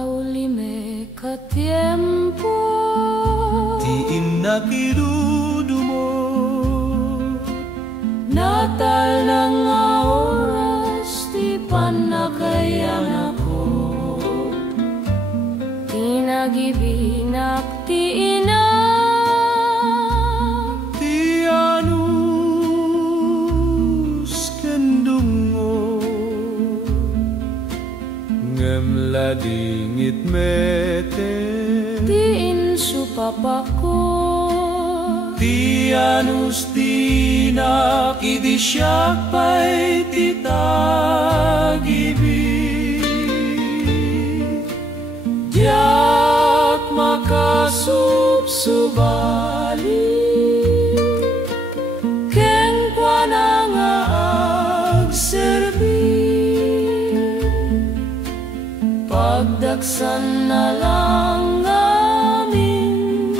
Naulime ka tiempo Ti inakidudumo Natal na nga oras Ti panakayan ako Tinagibinak ti ina Ti anus kendungo Ngem ladingit mete Ti insu papako Ti anus tinak idi siyakpay ti tagibig Diyak makasubsubali Ken kwa na nga agserbi Pagdaksan na lang amin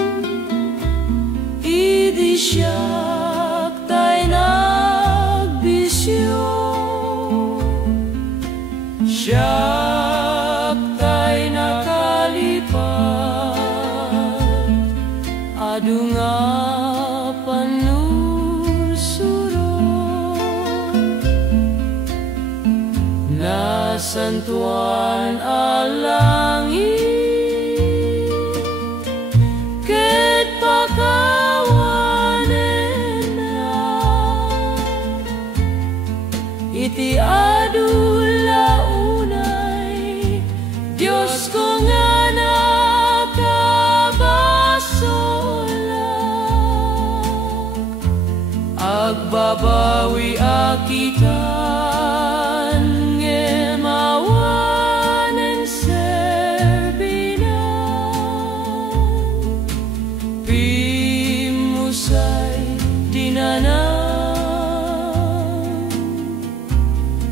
Idi siyak tay nagbisyo Siyak tay nakalipad Adu nga panusuro Nasantuan alangit Ket pakawanen na Iti adula unay Diyos ko nga nakabasolak Agbabawi akitan ngemawanen serbinan Pimusay dinanan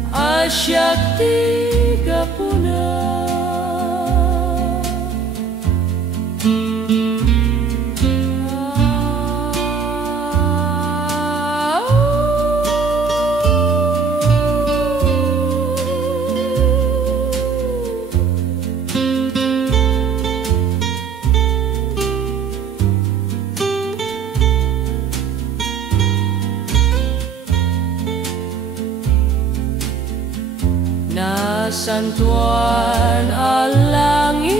Asyak tiga puna Nasantuan alangit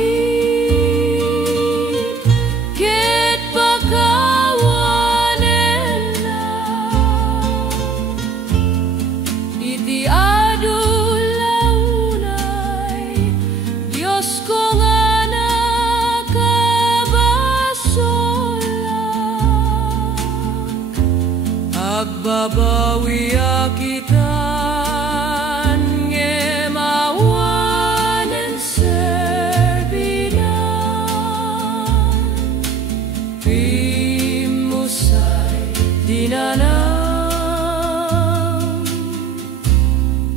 Ket pakawanen na Iti adulaunay Diyos ko nga nakabasolak Agbabawi akitan Dinanam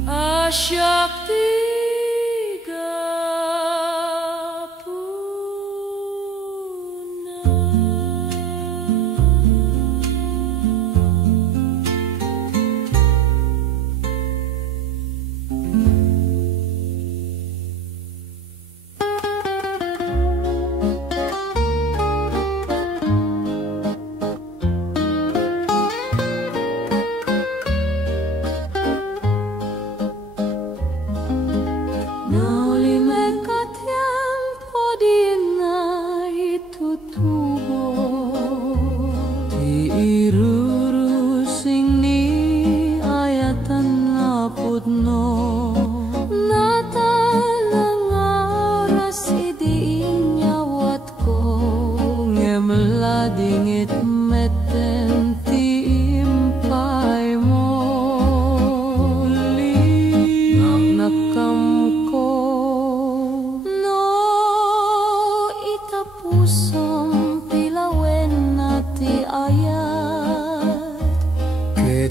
asyak tiga puna Naulime ka tiempo di na itutubo Ti irurusing ni ayatan lapud no Natalang oras idi inyawat ko Ngemladingit meten ti impay mo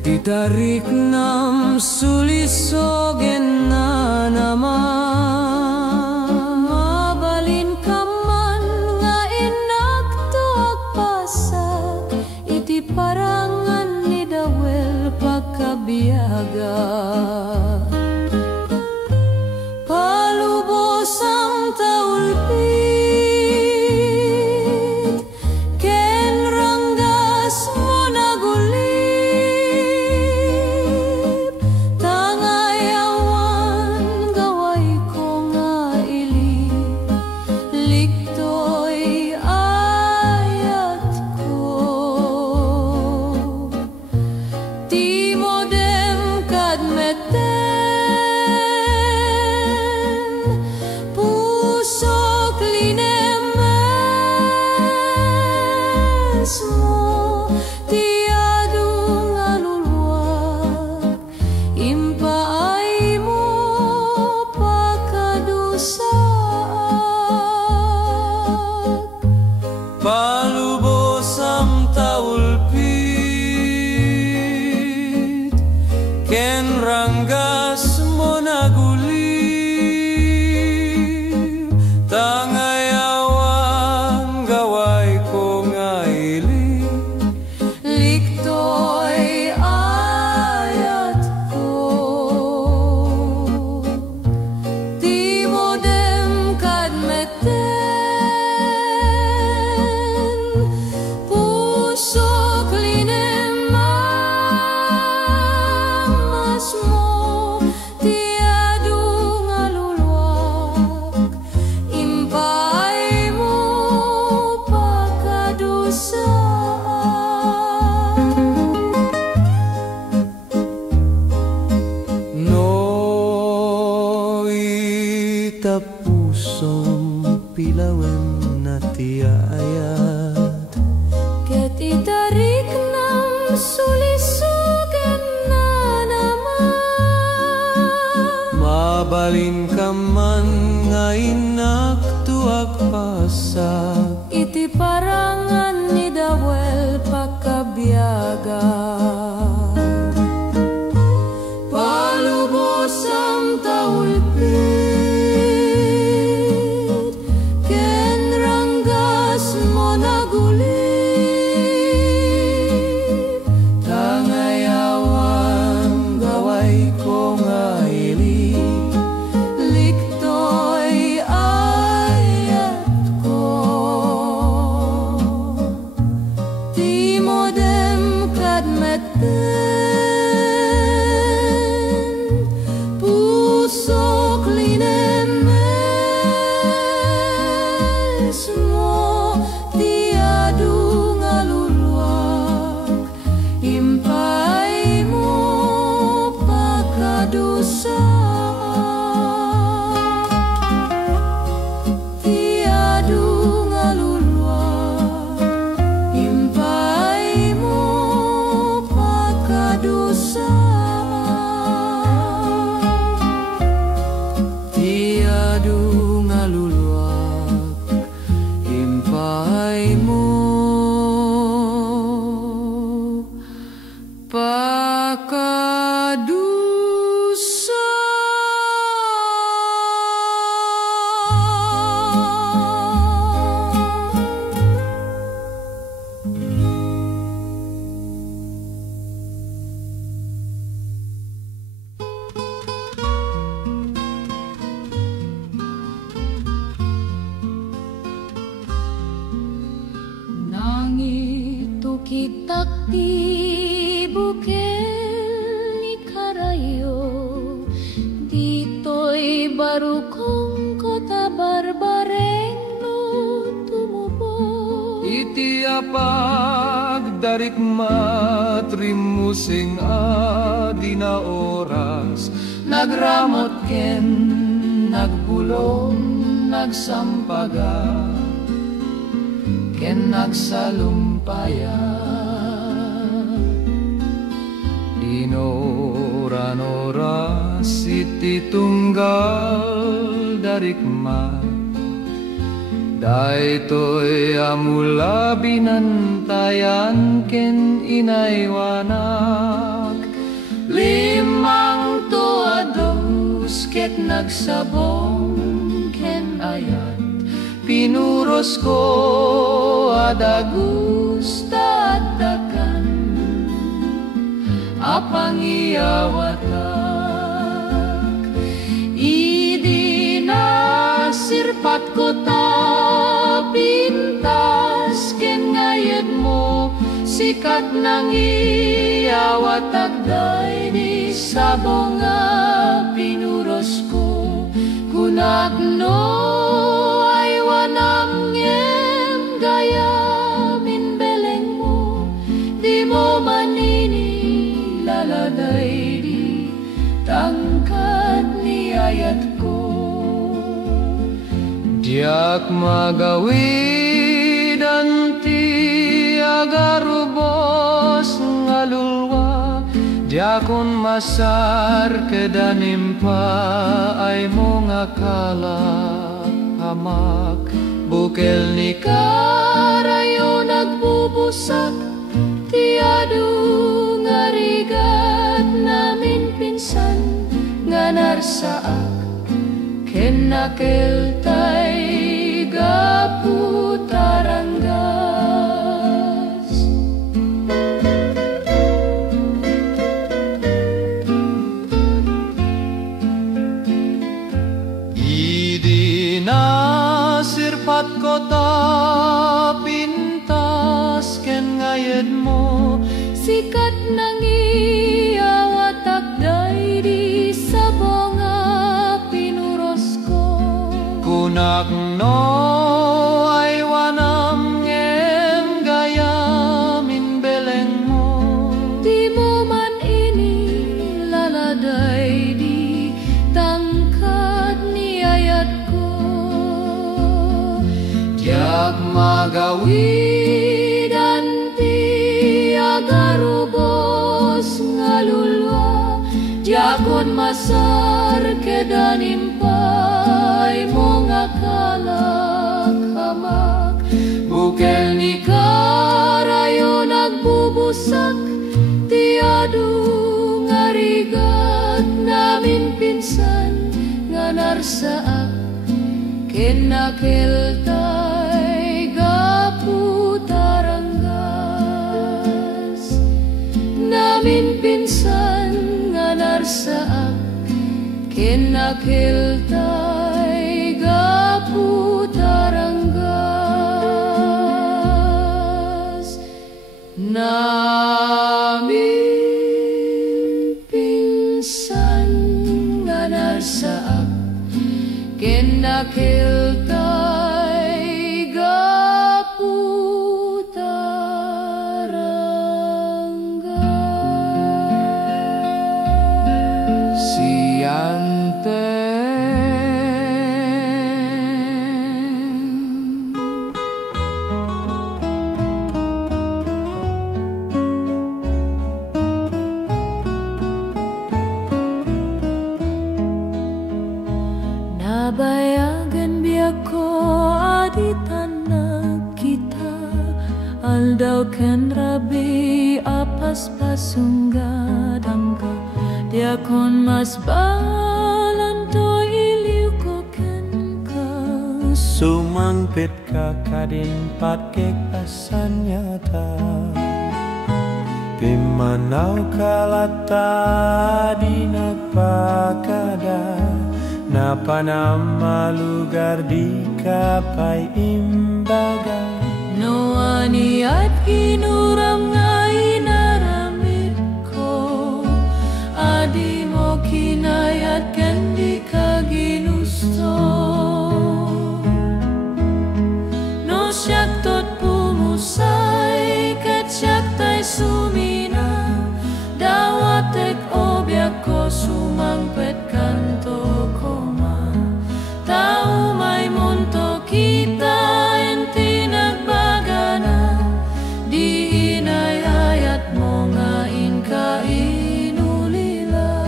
Ditarik nam sulisogen na naman Mabalin ka pilawen na tiayat. Ket itarik nam sulisugan na naman. Mabalin ka man nga inak tuag pasag. Iti parangan ni Dawel pagkabiyaga. Palubos ang taulpit, ken ranggas mo nagulit. Tangayawan gaway ko nga ili, Liktoy ayat ko. Di mo dem kadmeten, pusok linemes mo. Tiadu ngaluluak, impay mo pagkadusa. Tiadu ngaluluak, impay mo pagkadusa. tiadu ngaluluak, impay mo pakadusa. Nangito kitak ti bukel ni Karayo, dito'y barukong kota barbareng no tumubo. Iti apag darik matrimusing adi na oras, Nagramot ken nagbulong nagsampaga, ken nagsalumpaya. Dinoran-oras iti tunggal darikmat, daytoy amula binantayan ken inaywanak. Limang tuados ket nagsabong ken ayat, pinuros ko adagusta adakan, apang iyawatak. Idi nasirpat ko ta pintas ken ngayad mo, sikat nang iyawatak day di sabong nga pinuros ko. Kunagno ay wanang ngem gayamin beleng mo, di mo manini laladay di tangkad ni ayat ko. Diak magawid anti agarubos ngalulwa, diakon masar kedanimpa ay mo ngakalap hamak. Bukel ni Karayo nagbubusak, tiadu ngarigat namin pinsan nga narsaak, ken nakeltay gaputarangas. Idi nasirpat kota pintas ken ngayad mo, Sikat nang iyawatak day di sabong nga pinuros ko. kunakno ay wanam ngem gayamin beleng mo. Di mo man ini laladay di tangkad ni ayat ko. magawi dan agarubos ngalulwa jakon masar kedanimpay mo ngakalak hamak bukel ni karayo nagbubusak tiadu ngarigat namin pinsan nga narsaak kinakiltay gaputaranggas namin pinsan nga narsaak kinakiltay gaputaranggas namin pinsan nga narsaak kinakiltay gaputaranggas Siante nabayagan biyako adi tanah kita aldau ken rabi apas pasunggadangka diakon mas balanto iliu ko ken ka sumangpit kakadin patkek asan nyata pimanaw kalata di nagpakada napanama lugar di kapay imbaga no ani at kinuram nga inaramid ko adi mo kinayat ken di ka ginusto no siyak tot pumusay ket siyak tay sumina dawatek obyak ko sumangpet kanto ko tau may monto kita enti nagbagana di inayayat mo nga inka inulila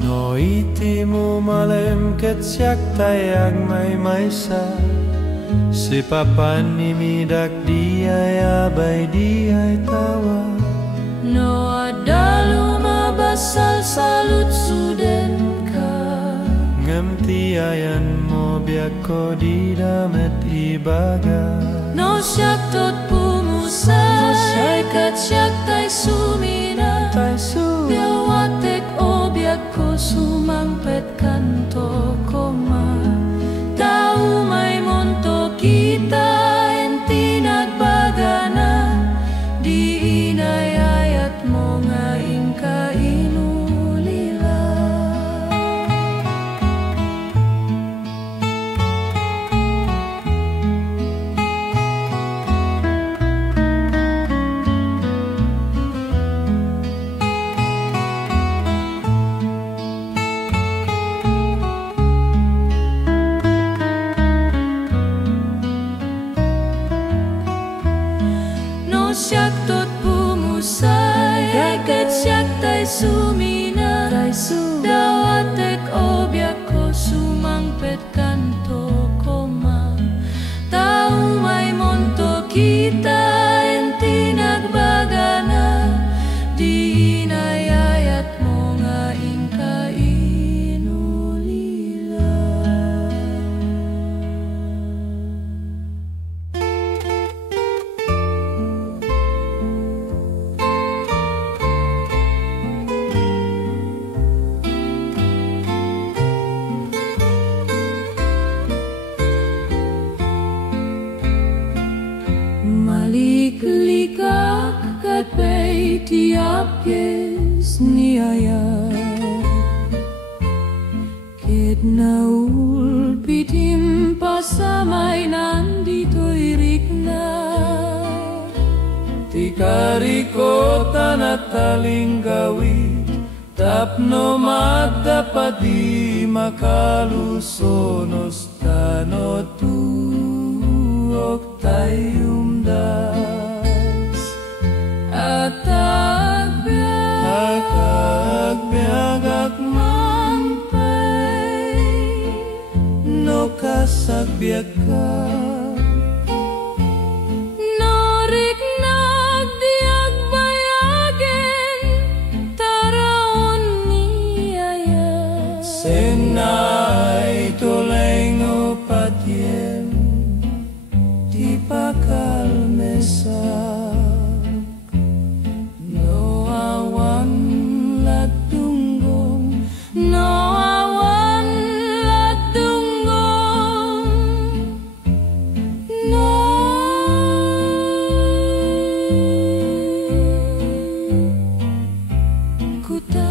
no iti mo malem ket siyak tayag may maysa si papan nimidak diayabay diay tawa no ada lumabasal salut suden ngamtiayan mo biyak ko di damet ibaga no siyak tot pumusay kat siyak tay sumina dawatek obyak ko sumangpet kanto koma tau may monto kita enti nagbagana di inayayat mo nga inka inulila siyak tot pumusay ket siyak tay sumina dawatek obyak ko sumangpet kanto koma tau may monto kita enti nagbagana di inayayat mo nga inka inulila Liklikak kat pay tiap kes niaya ket naul pitim pasamay nandito irikna tikariko tanataling gawi tapno magdapat di makalusonos tanotu sulok tayumdas agbiagak mampay no kasagbiag ka norik nagdiag bayagen taraon niyaya senay tulay ngo patien di bakal mesak no awan ladunggong no awan ladunggong no kuta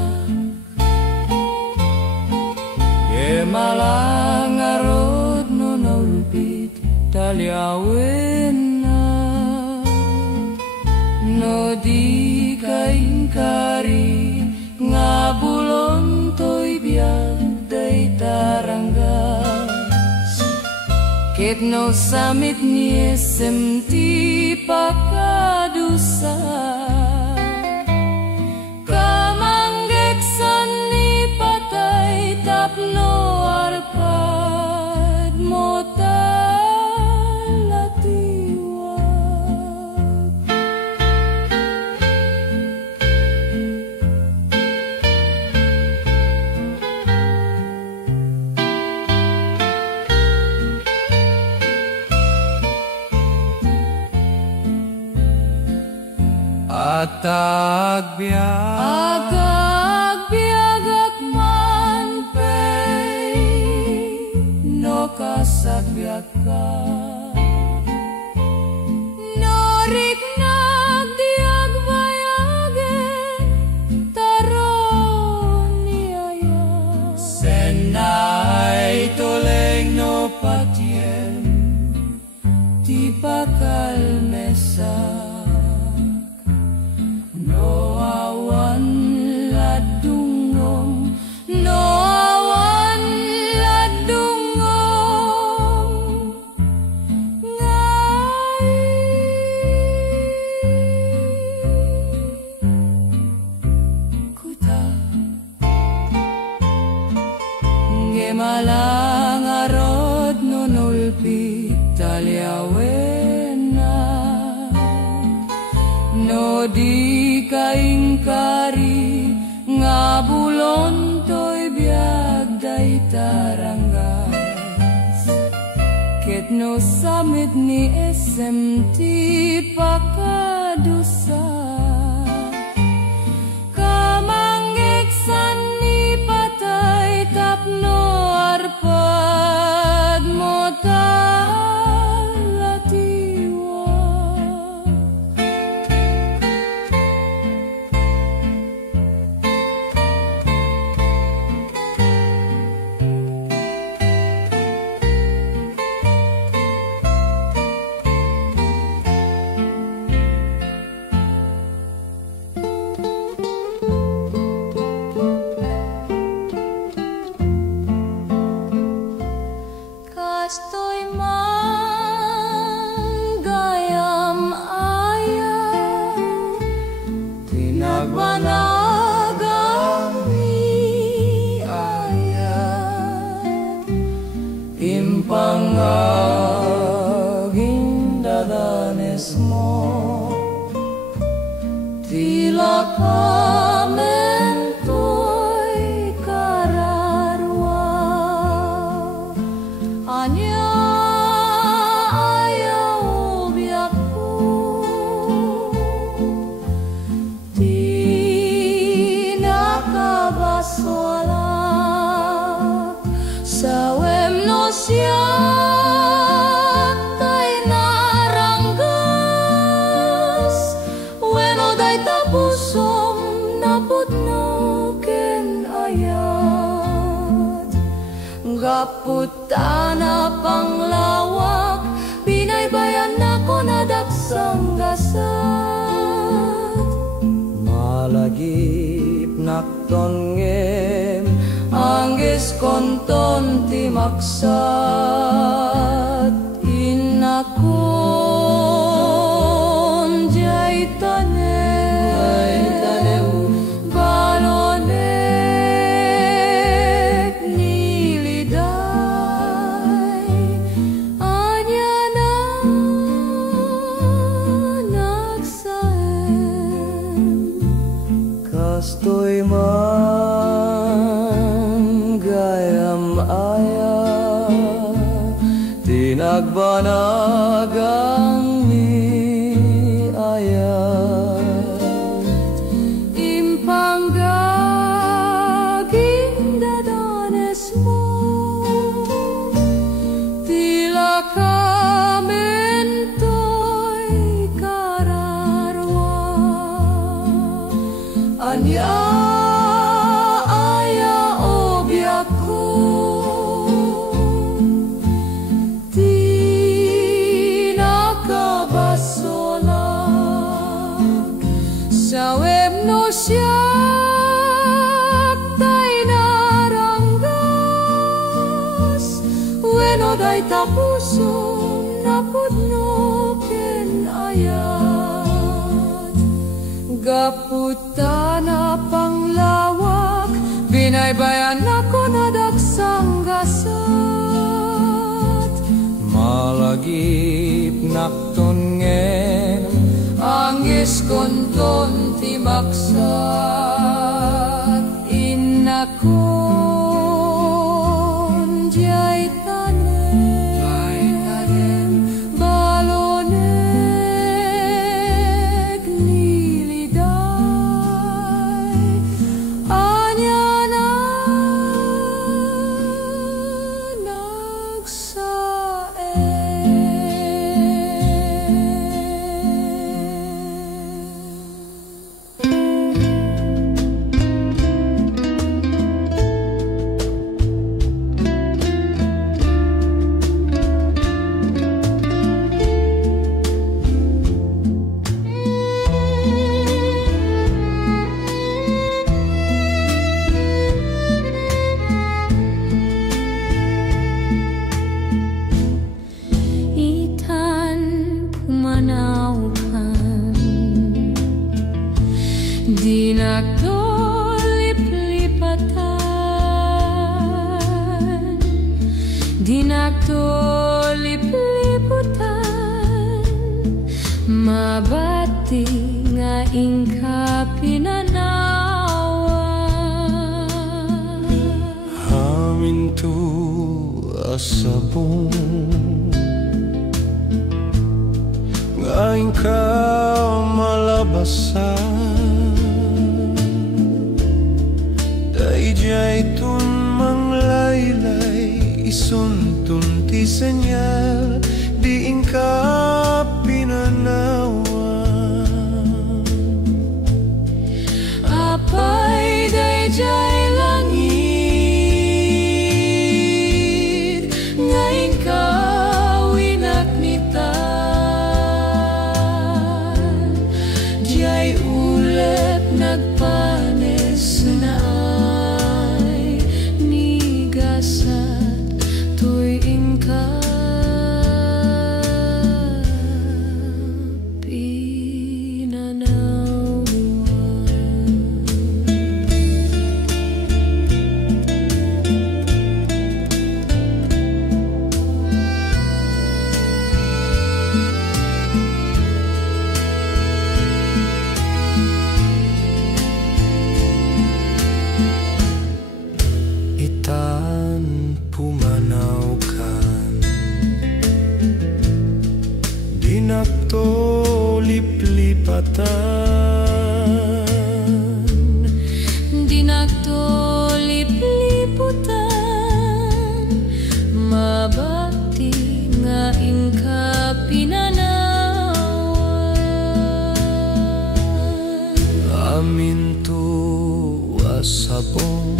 gemalang arod no naulpit talyawen na no di kaingkari nga bulon to'y biyag day taranggas ket no samit ni SMT pakadusa kamanggeksan ni patay tapno arpad mo agbiagak manpay no kasagbiag ka norik nagdiag bayagen taron niyaya senay tuleng no patien di bakal mesa no awan ladunggong no awan ladunggong ngai kuta gemalang arod no nulpi talyawena no di kaingkari nga bulon to'y biyag day taranggas ket no samit ni SMT pakadusa kamanggeksan ni patay tapno arpad mo pangagindadanes mo tila kamentoy kararwa anya ayaw biakku di nakabasolak sawem no siya kaputana panglawak binaybayan ako na daksang gasat malagip nakton ngem anggis konton ti maksat inako Nagbanagang ni ayat Impangaging dadanes mo Tila kamentoy kararwa Anya aya obiak ko Sawem no siyak tay naranggas Weno day tapusong napudno ken ayat Gaputa na panglawak Binaybayan ako na daksang gasat Malagip nakton ngem Angis konton ti maksat Inakon jay tanem Balonek niliday Anya na Di naktolip-lipatan Di naktolip-liputan Mabati nga ingka pinanawa Hamintu asabong nga ingka malabasan Jaytun manglaylay isuntun ti senyal di ingka pinanawa Apay day jay langit ngayon ka winaknitan jay ulep nagpanes na Tuy ingka Naktolip-lipatan Di naktolip-liputan Mabati nga ingka pinanawa Amin tu asapong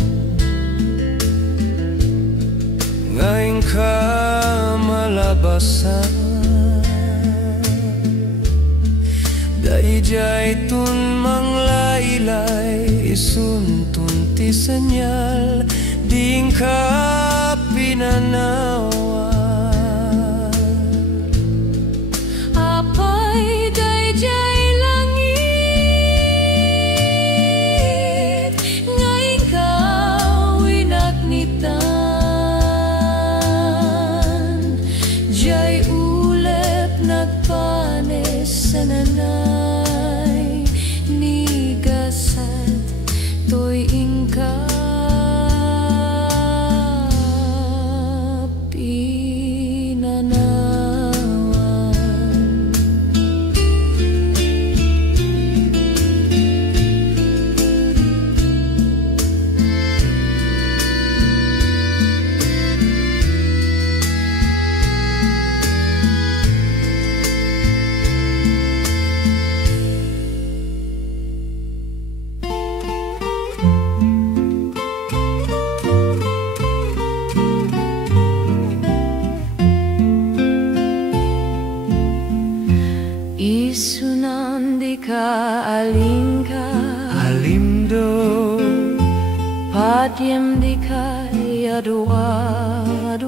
nga ingka malabasan Jaytun manglaylay isuntun ti senyal di ingka pinanawa Apay day jay langit ngayon ka winaknitan jay ulep nagpanes sa nanay Tuy ingka pinanawa patiem dikai aduaen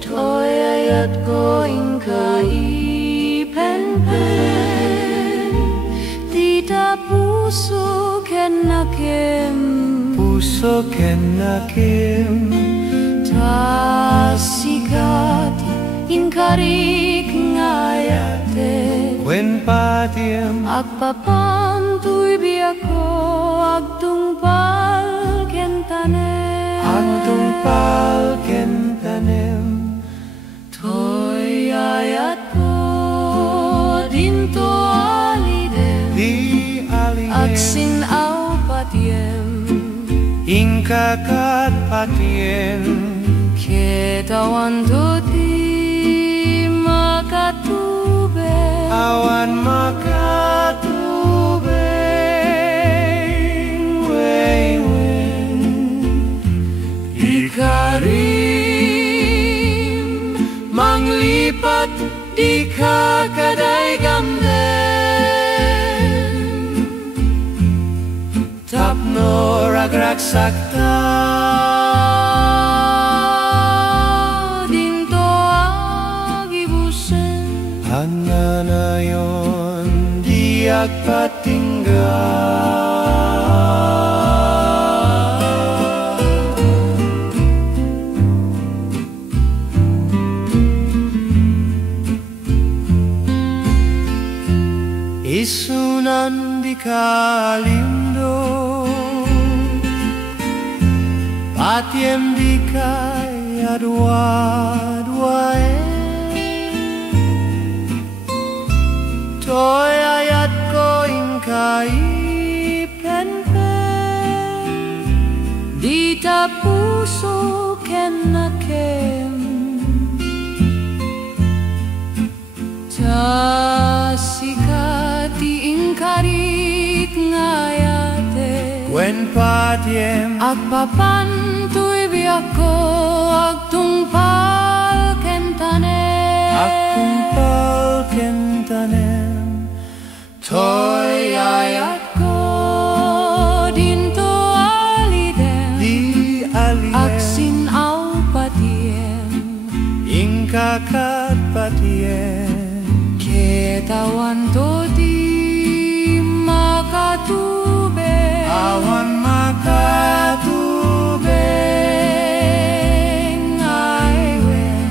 toi ayat ko ingkai pen tita puso kenakem tasikati inkarik ngayate When patiem agpapantuy biyako agtungpal kentanem toy ayat ko dinto alidem Di aliem aksin au patiem Ingkakat patien ketawan tuti makatube Awan makatubeng Wewen Ikarim manglipat di kakadai gamden Tapno ragrak sakta dinto agibusen Ananayon diak patinggal Isunan di kalindo Patiem di kaya dua-duae Toy ayat ko ingkai pen-pen dita puso kenakem tasikati ingkarik ngayate When patiem agpapantuy biyako agtungpal kentanem Agtungpal kentanem toy ayat ko dinto alidem Di aliem aksin au patiem Ingkakat patien ketawan toti makatube Awan makatubeng aywen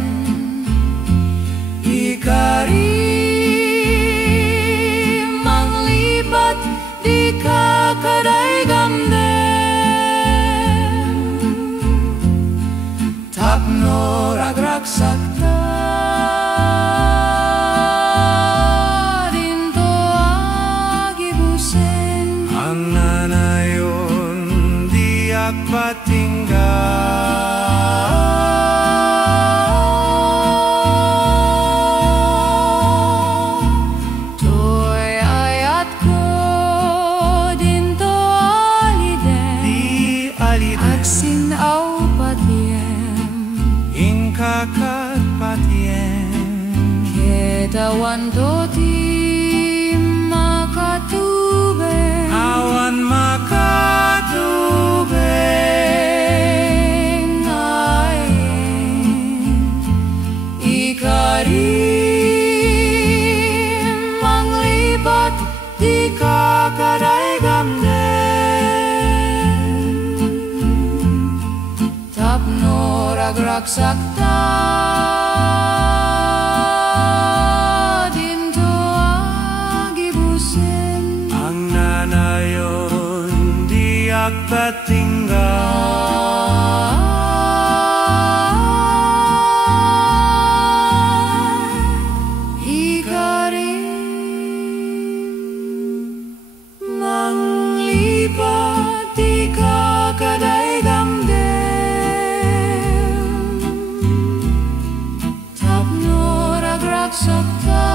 ikarim manglibat di kakadai gamden Tapno ragrak sakta dinto agibusen Ananayon diak patinggal toy ayat ko dinto alidem Di alidem aksin au patiem Ingkakat patien ketawan toti makatube Awan makatubeng aywen ikarim manglibat di kakadai gamden tapno ragrak sakta dinto agibusen Ang nanayon diak patinggal ikarim manglibat di kakadai gamden tapno ragrak sakta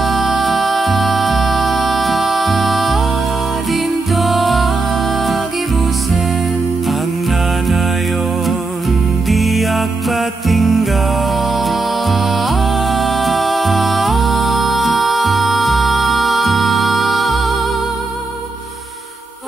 dinto agibusen Ang nanayon diak patinggal ah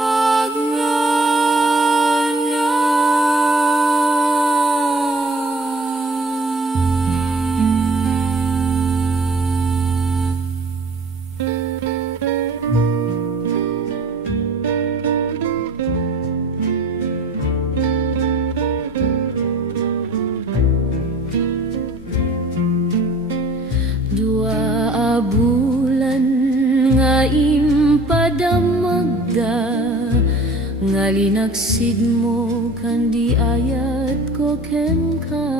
Ngalinaksid mo kandi ayat ko kemka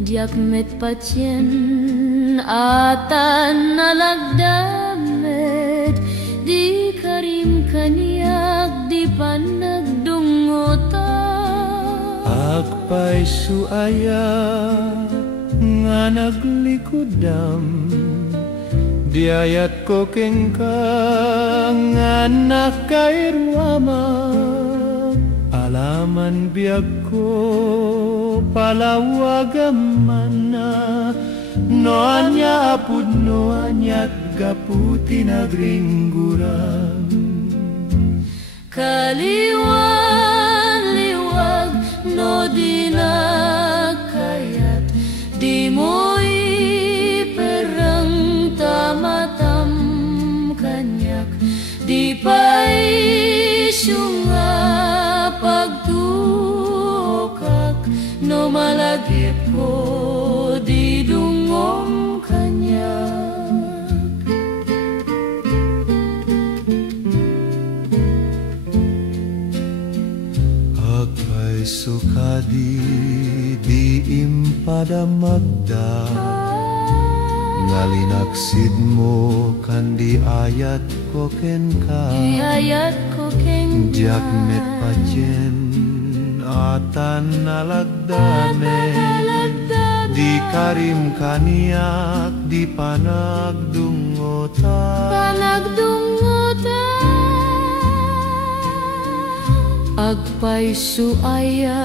diak met patien atan nalagdamet di karim kaniak di panagdungota Agpay suaya nga naglikudam di ayat ko kengka nga nakairwamag alaman biag ko palawagaman na noanya apud noanya gaputi nagringguran kaliwan-liwag no di nakayat di mo'y perang tamatam kanyak di pa'y syunga pagtukak no malagip ko di dungom kanyak agpay sukadi di impada magda ngalinaksid mo kandi ayat ko kenka di ayat ko kenka jak met pajen atan nalagdame di karim kaniak di panagdungota agpay suaya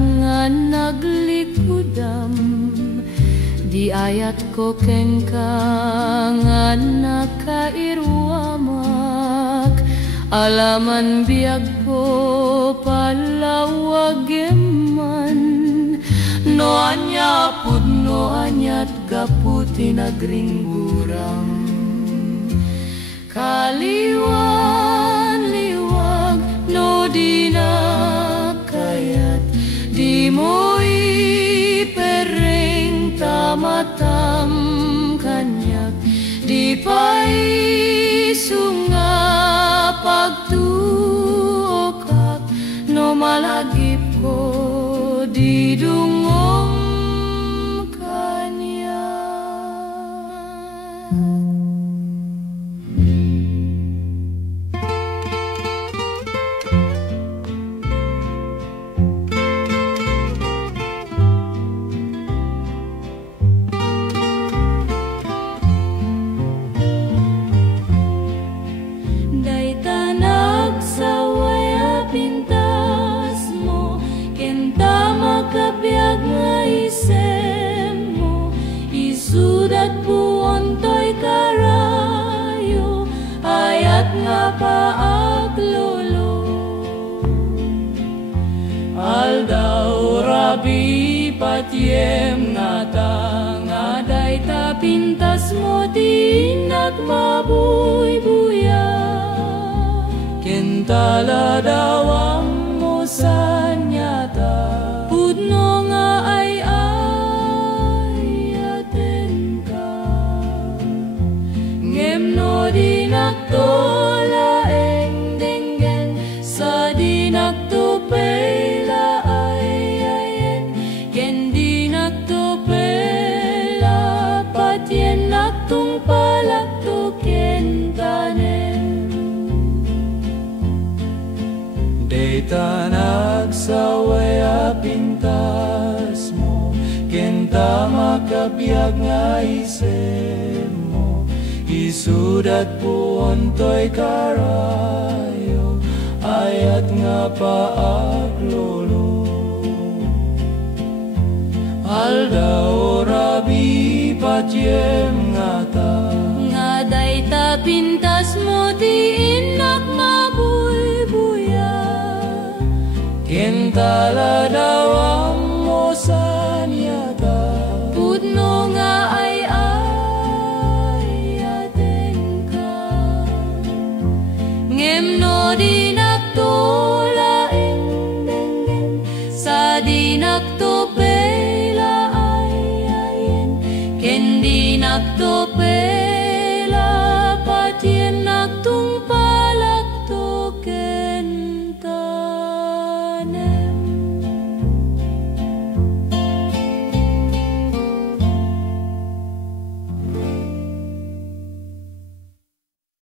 nga naglikudam di ayat ko kengka nga nakairwamak alaman biag ko palawageman no anya pud no anyat gaputi nagringguram kaliwan-liwag no di nakayat di mo'y pereng tamatam kanyak di pa'y sunga pagtukak no malagip ko di dungom kanyak kabiag nga isem mo isudat puontoy karayo ayat nga paaglolo aldaw rabi patiem nga dayta pintas mo tinak mabuybuya kentala dawam mo sanyata pudno nga ay aten ka ngemno di naktola denggen sa di naktopela ayen ken di naktopela patien naktung palakto kentanen dayta nagsaway pintas mo kenta makabiag nga isem mo isudat puontoy karayo ayat nga paaglolo aldaw rabi patiem nga dayta pintas mo di inak mabuybuya kentala dawam mo sanyata pudno nga ay aten ka ngemno di naktola denggen sa di naktopela ayen ken di nakto